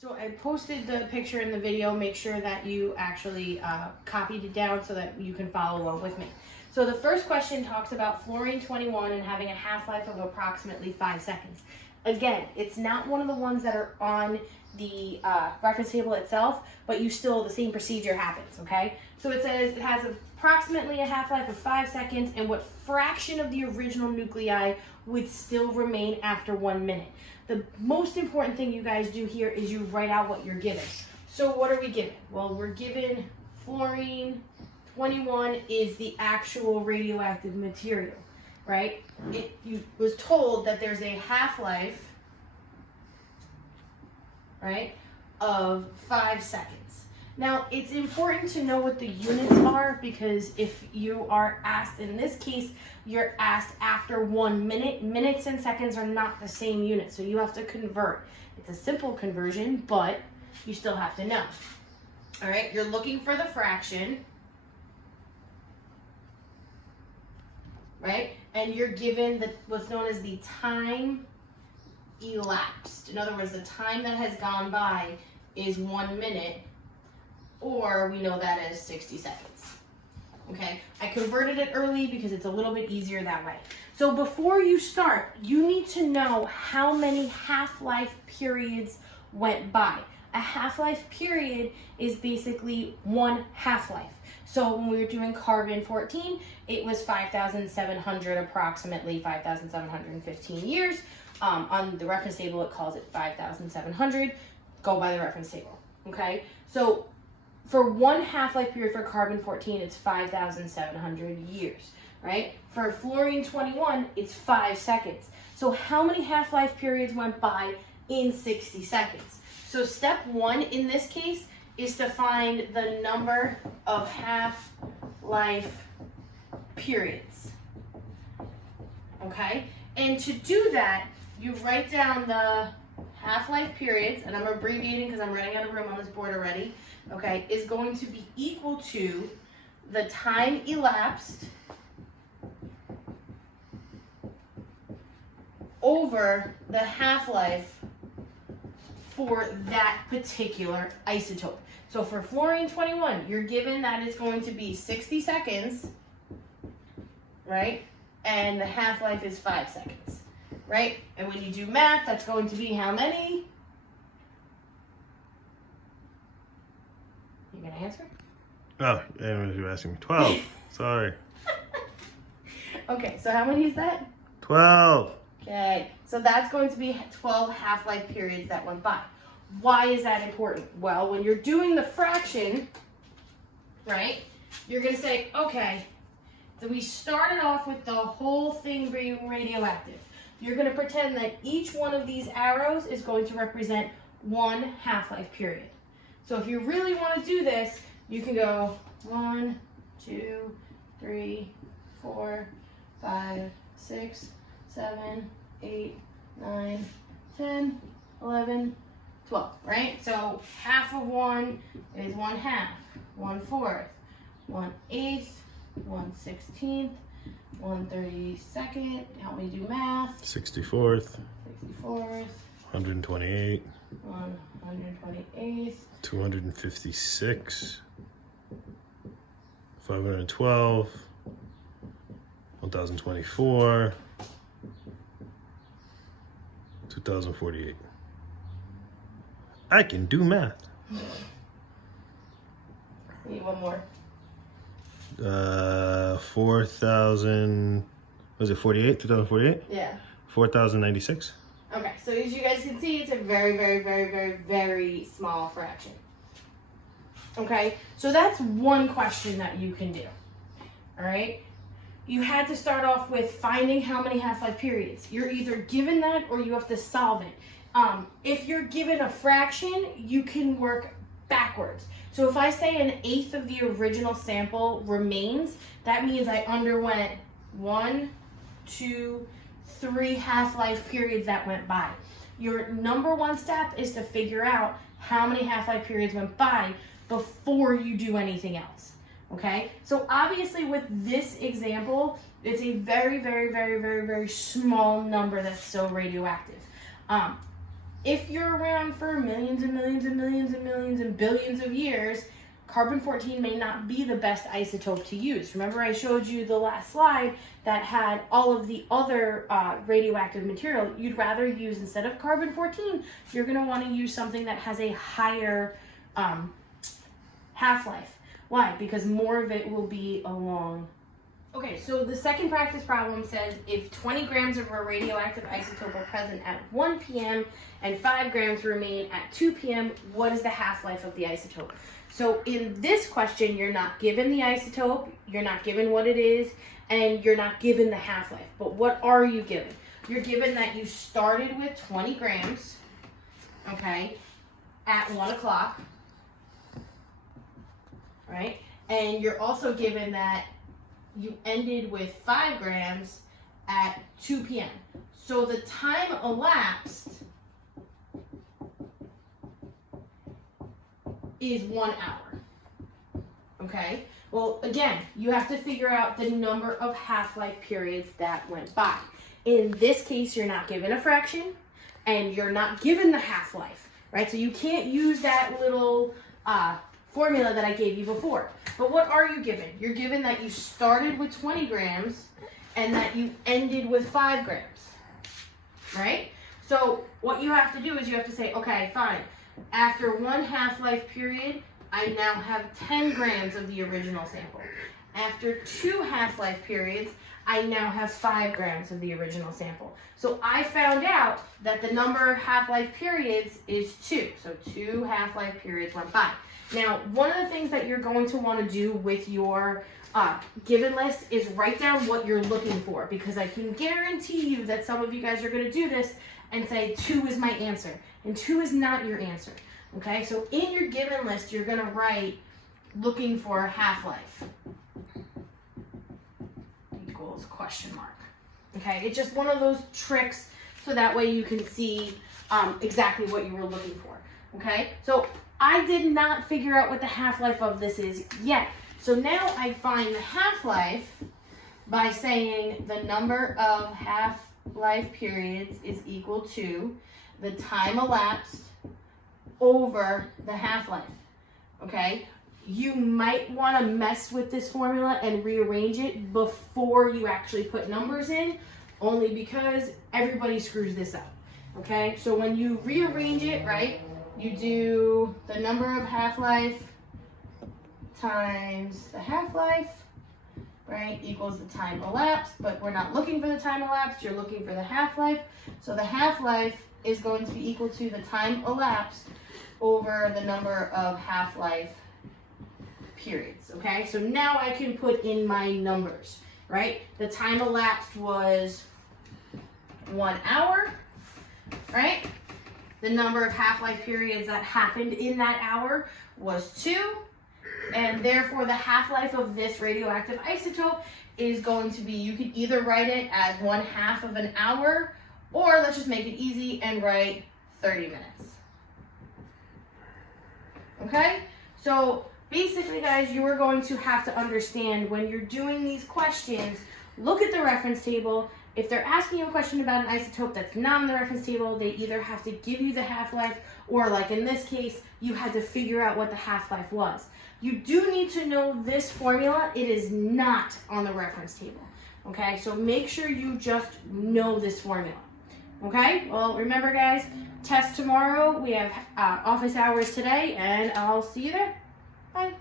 So I posted the picture in the video. Make sure that you actually copied it down so that you can follow along with me. So the first question talks about fluorine-21 and having a half-life of approximately 5 seconds. Again, it's not one of the ones that are on the reference table itself, but the same procedure happens, okay? So it says it has approximately a half-life of 5 seconds, and what fraction of the original nuclei would still remain after 1 minute. The most important thing you guys do here is you write out what you're given. So what are we given? Well, we're given fluorine-21 is the actual radioactive material, right? You was told that there's a half-life, right, of 5 seconds. Now, it's important to know what the units are, because if you are asked, in this case, you're asked after 1 minute. Minutes and seconds are not the same unit, so you have to convert. It's a simple conversion, but you still have to know. All right, you're looking for the fraction, right? And you're given what's known as the time elapsed. In other words, the time that has gone by is 1 minute, or we know that as 60 seconds. Okay, I converted it early because it's a little bit easier that way. So before you start, you need to know how many half-life periods went by. A half-life period is basically one half-life. So when we were doing carbon-14, it was 5,700, approximately 5,715 years. On the reference table, it calls it 5,700. Go by the reference table, okay? So for one half-life period for carbon-14, it's 5,700 years, right? For fluorine-21, it's 5 seconds. So how many half-life periods went by in 60 seconds? So step one in this case is to find the number of half-life periods, okay? And to do that, you write down the half-life periods, and I'm abbreviating because I'm running out of room on this board already, okay, is going to be equal to the time elapsed over the half-life for that particular isotope. So for fluorine-21, you're given that it's going to be 60 seconds, right? And the half-life is 5 seconds, right? And when you do math, that's going to be how many? You gonna answer? Oh, anyways, you're asking me. 12. Sorry. Okay, so how many is that? 12. Okay, so that's going to be 12 half-life periods that went by. Why is that important? Well, when you're doing the fraction, right, you're going to say, okay, so we started off with the whole thing being radioactive. You're going to pretend that each one of these arrows is going to represent one half-life period. So if you really want to do this, you can go 1, 2, 3, 4, 5, 6, 7, 8, 9, 10, 11, 12, right? So half of one is 1/2, 1/4, 1/8, 1/16, 1/32. Help me do math. 64th. 64th. 128. 128th. 256. 512. 1024. 2048. I can do math. Need one more. 4,000, was it 48? 2048? Yeah. 4,096. Okay, so as you guys can see, it's a very, very, very, very, very small fraction. Okay, so that's one question that you can do. All right, you had to start off with finding how many half-life periods. You're either given that or you have to solve it. If you're given a fraction, you can work backwards. So if I say 1/8 of the original sample remains, that means I underwent 1, 2, 3 half-life periods that went by. Your number one step is to figure out how many half-life periods went by before you do anything else, okay? So obviously with this example, it's a very, very, very, very, very small number that's so radioactive. if you're around for millions and millions and millions and millions and billions of years, carbon-14 may not be the best isotope to use. Remember I showed you the last slide that had all of the other radioactive material. You'd rather use, instead of carbon-14, you're going to want to use something that has a higher half-life. Why? Because more of it will be along. Okay, so the second practice problem says if 20 grams of a radioactive isotope are present at 1 p.m. and 5 grams remain at 2 p.m., what is the half-life of the isotope? So in this question, you're not given the isotope, you're not given what it is, and you're not given the half-life. But what are you given? You're given that you started with 20 grams, okay, at 1 o'clock, right? And you're also given that you ended with 5 grams at 2 p.m. So the time elapsed is 1 hour. Okay? Well, again, you have to figure out the number of half-life periods that went by. In this case, you're not given a fraction, and you're not given the half-life, right? So you can't use that little formula that I gave you before. But what are you given? You're given that you started with 20 grams and that you ended with 5 grams, right? So what you have to do is you have to say, okay, fine. After 1 half-life period, I now have 10 grams of the original sample. After 2 half-life periods, I now have 5 grams of the original sample. So I found out that the number of half-life periods is 2. So 2 half-life periods went by. Now, one of the things that you're going to want to do with your given list is write down what you're looking for, because I can guarantee you that some of you guys are going to do this and say 2 is my answer, and 2 is not your answer. Okay, so in your given list, you're going to write looking for half-life equals question mark. Okay, it's just one of those tricks so that way you can see exactly what you were looking for. Okay, so I did not figure out what the half-life of this is yet. So now I find the half-life by saying the number of half-life periods is equal to the time elapsed over the half-life, okay? You might want to mess with this formula and rearrange it before you actually put numbers in, only because everybody screws this up, okay? So when you rearrange it, right, you do the number of half-life times the half-life, right, equals the time elapsed, but we're not looking for the time elapsed, you're looking for the half-life. So the half-life is going to be equal to the time elapsed over the number of half-life periods, okay? So now I can put in my numbers, right? The time elapsed was 1 hour, right? The number of half-life periods that happened in that hour was 2, and therefore the half-life of this radioactive isotope is going to be, you can either write it as 1/2 of an hour, or let's just make it easy and write 30 minutes. Okay? So basically, guys, you are going to have to understand when you're doing these questions, look at the reference table. If they're asking you a question about an isotope that's not in the reference table, they either have to give you the half-life, or like in this case, you had to figure out what the half-life was. You do need to know this formula. It is not on the reference table. Okay, so make sure you just know this formula. Okay, well, remember, guys, test tomorrow. We have office hours today, and I'll see you there. Bye.